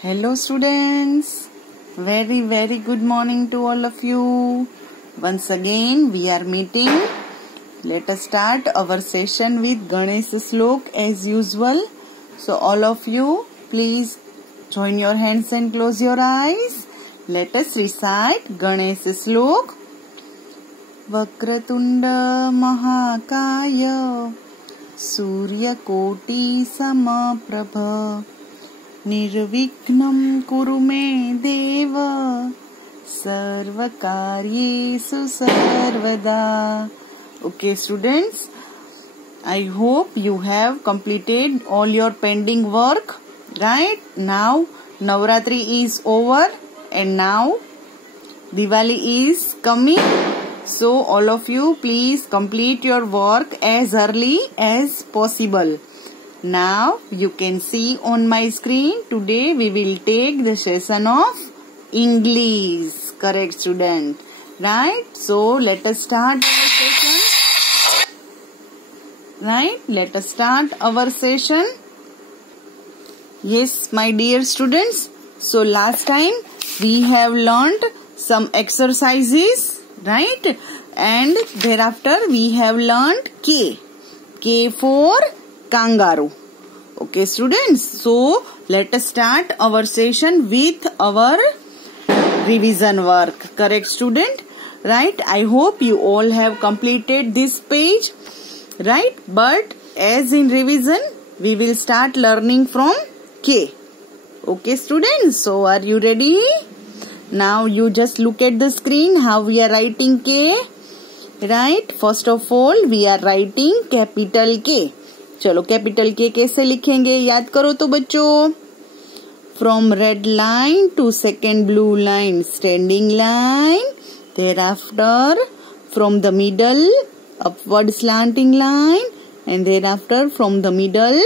Hello students, very good morning to all of you. Once again we are meeting. Let us start our session with Ganesh Slok as usual. So all of you please join your hands and close your eyes. Let us recite Ganesh Slok. Vakratunda Mahakaya Suryakoti Samaprabha Nirvignam kuru me deva sarvakaryesu sarvada. Okay students, I hope you have completed all your pending work. Right now Navratri is over and now Diwali is coming. So all of you please complete your work as early as possible. Now you can see on my screen, today we will take the session of English. Correct student? Right? So let us start our session. Right? Let us start our session. Yes, my dear students. So last time we have learned some exercises. Right? And thereafter we have learned K. K for kangaroo. Okay students, so let us start our session with our revision work. Correct student? Right? I hope you all have completed this page. Right? But as in revision, we will start learning from K. Okay students, so are you ready? Now you just look at the screen how we are writing K. Right? First of all, we are writing capital K. चलो capital के कैसे लिखेंगे याद करो तो बच्चों. From red line to second blue line standing line, thereafter from the middle upward slanting line and thereafter from the middle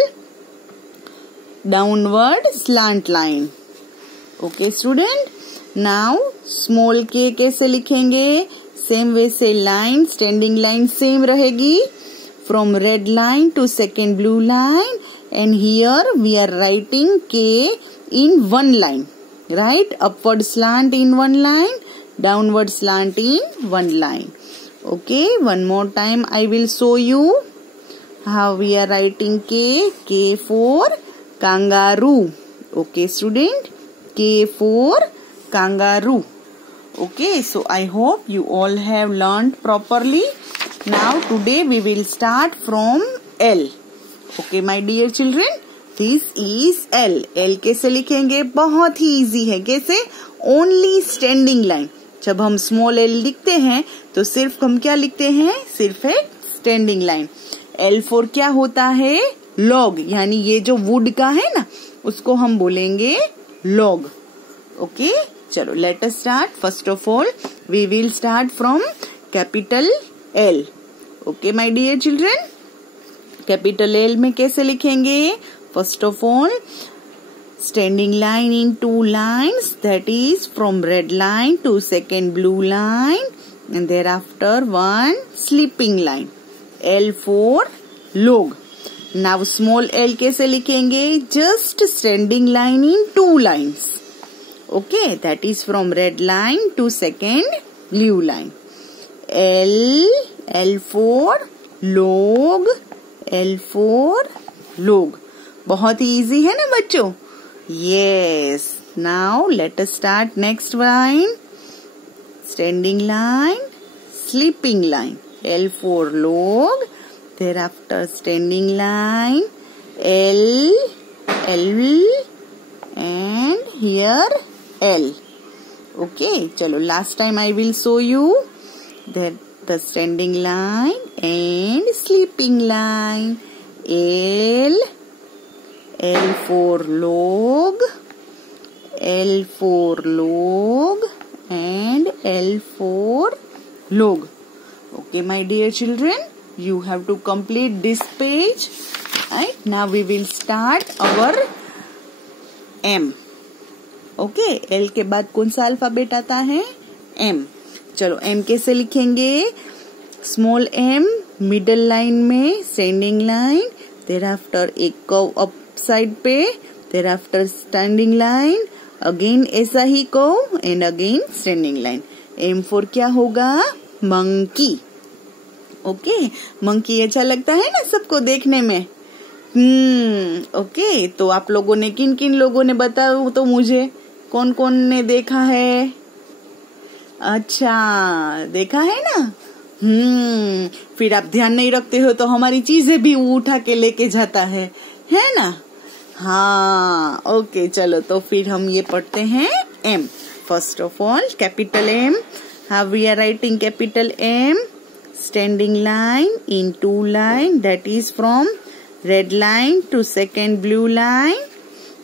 downward slant line. Okay student, now small k कैसे लिखेंगे. सेम वैसे लाइन स्टैंडिंग लाइन सेम रहेगी. From red line to second blue line, and here we are writing K in one line. Right? Upward slant in one line, downward slant in one line. Okay, one more time I will show you how we are writing K. K for kangaroo. Okay student, K for kangaroo. Okay, so I hope you all have learned properly. Now today we will start from L. Okay my dear children, this is L. L कैसे लिखेंगे? बहुत ही easy है. कैसे? Only standing line. जब हम small l लिखते हैं तो सिर्फ हम क्या लिखते हैं? सिर्फ एक standing line. L for क्या होता है? log. यानी ये जो wood का है ना, उसको हम बोलेंगे log. Okay, चलो let us start. First of all, we will start from capital L. Okay my dear children, capital L में कैसे लिखेंगे? First of all, standing line in two lines, that is from red line to second blue line and thereafter one sleeping line. L for log. Now small l कैसे लिखेंगे? Just standing line in two lines. Okay, that is from red line to second blue line. L for log. L for log. बहुत ही easy है ना बच्चों? Yes. Now let us start next line. Standing line, sleeping line. L for log. Thereafter standing line. L and here L. Okay. चलो last time I will show you that the standing line and sleeping line. L for log, L for log and L for log. Okay my dear children, you have to complete this page. Right? Now we will start our M. Okay, L के बाद कौन सा alphabet आता है? M. चलो M कैसे लिखेंगे? Small m middle line में स्टैंडिंग लाइन, thereafter एक कर्व अप साइड पे thereafter standing line, again ऐसा ही curve and again standing line. M for क्या होगा? Monkey. ओके, मंकी अच्छा लगता है ना सबको देखने में. ओके, तो आप लोगों ने किन किन लोगों ने बताओ तो मुझे, कौन कौन ने देखा है? अच्छा, देखा है ना. फिर आप ध्यान नहीं रखते हो तो हमारी चीजें भी उठा के लेके जाता है ना. हाँ, ओके, चलो तो फिर हम ये पढ़ते हैं M. First of all capital M. How we are writing capital M? Standing line in two line, that is from red line to second blue line.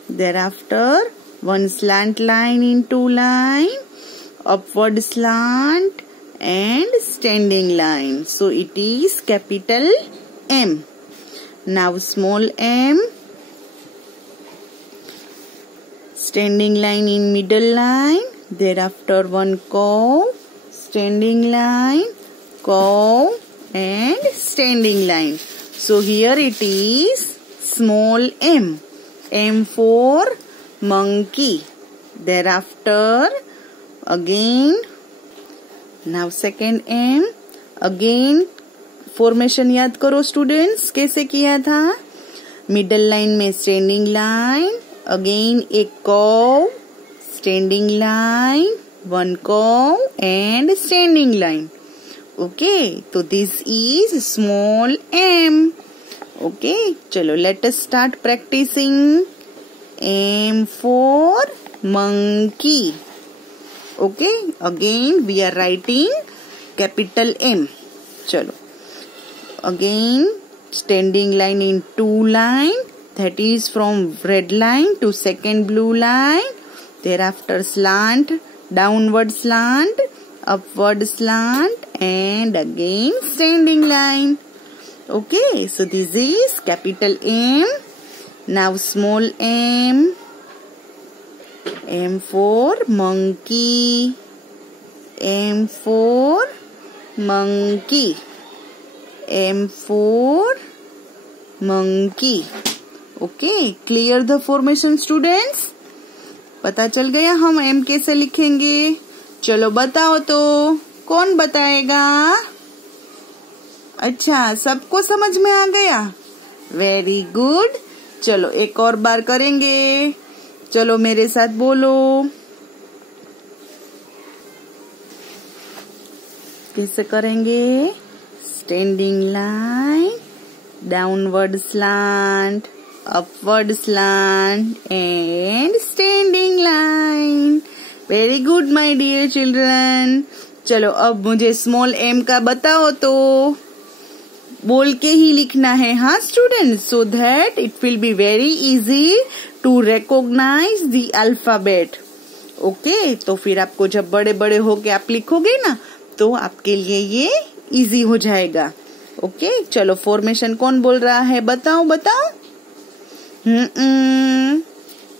Thereafter one slant line in two line, upward slant and standing line. So it is capital M. Now small m. Standing line in middle line. Thereafter one curve, standing line, curve and standing line. So here it is small m. M for monkey. Thereafter again, now second m. Again formation याद करो students, कैसे किया था? Middle line में standing line, again एक curve, standing line, one curve and standing line. Okay, तो this is small M. Okay, चलो let us start practising. M for monkey. Okay, again we are writing capital M. चलो, again standing line in two line, that is from red line to second blue line. Thereafter slant, downward slant, upward slant and again standing line. Okay, so this is capital M. Now small m. M for monkey. M for monkey. M for monkey. Okay, clear the formation students? पता चल गया हम M कैसे लिखेंगे? चलो बताओ तो, कौन बताएगा? अच्छा, सबको समझ में आ गया? Very good. चलो एक और बार करेंगे. चलो मेरे साथ बोलो. कैसे करेंगे? Standing line, downward slant, upward slant and standing line. Very good my dear children. चलो अब मुझे स्मॉल m का बताओ तो, बोल के ही लिखना है. हाँ students, so that it will be very easy to recognize the alphabet. Okay, तो फिर आपको जब बड़े बड़े होके आप लिखोगे ना, तो आपके लिए ये इजी हो जाएगा. ओके, चलो फॉर्मेशन कौन बोल रहा है? बताओ बताओ.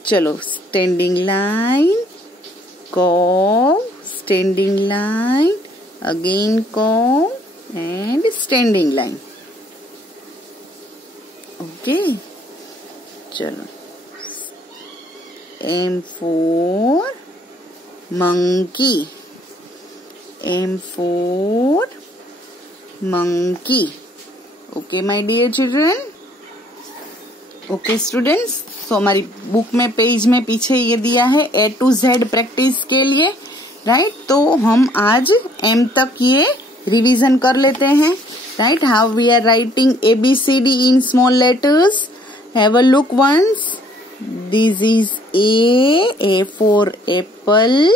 चलो, standing line, curve, standing line, again curve and standing line. Okay, चलो. M for monkey. M for monkey. Okay my dear children. Okay students, so हमारी बुक में पेज में पीछे ये दिया है A to Z प्रैक्टिस के लिए, राइट? तो हम आज M तक ये रिवीजन कर लेते हैं, right? How we are writing ABCD in small letters. Have a look once. This is A for apple,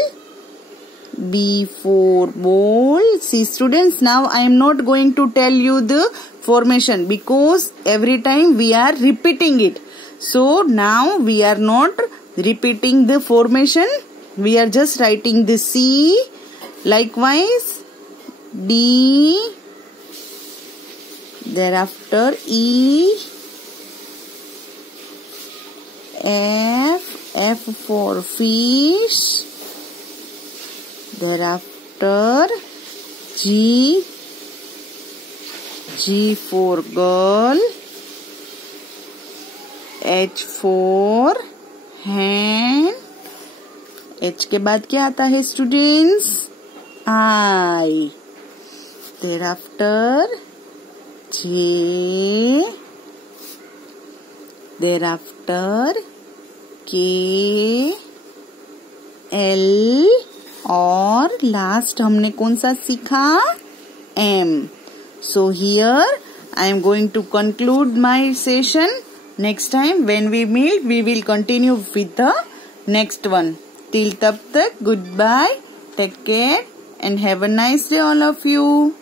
B for ball. See students, now I am not going to tell you the formation because every time we are repeating it. So now we are not repeating the formation. We are just writing the C, likewise D, thereafter E, F for fish, thereafter G for girl, H for hen. H के बाद क्या आता है students? I. Thereafter J. Thereafter K, L और last हमने कौन सा सीखा? M. So here I am going to conclude my session. Next time when we meet, we will continue with the next one. Till तब तक goodbye, take care and have a nice day all of you.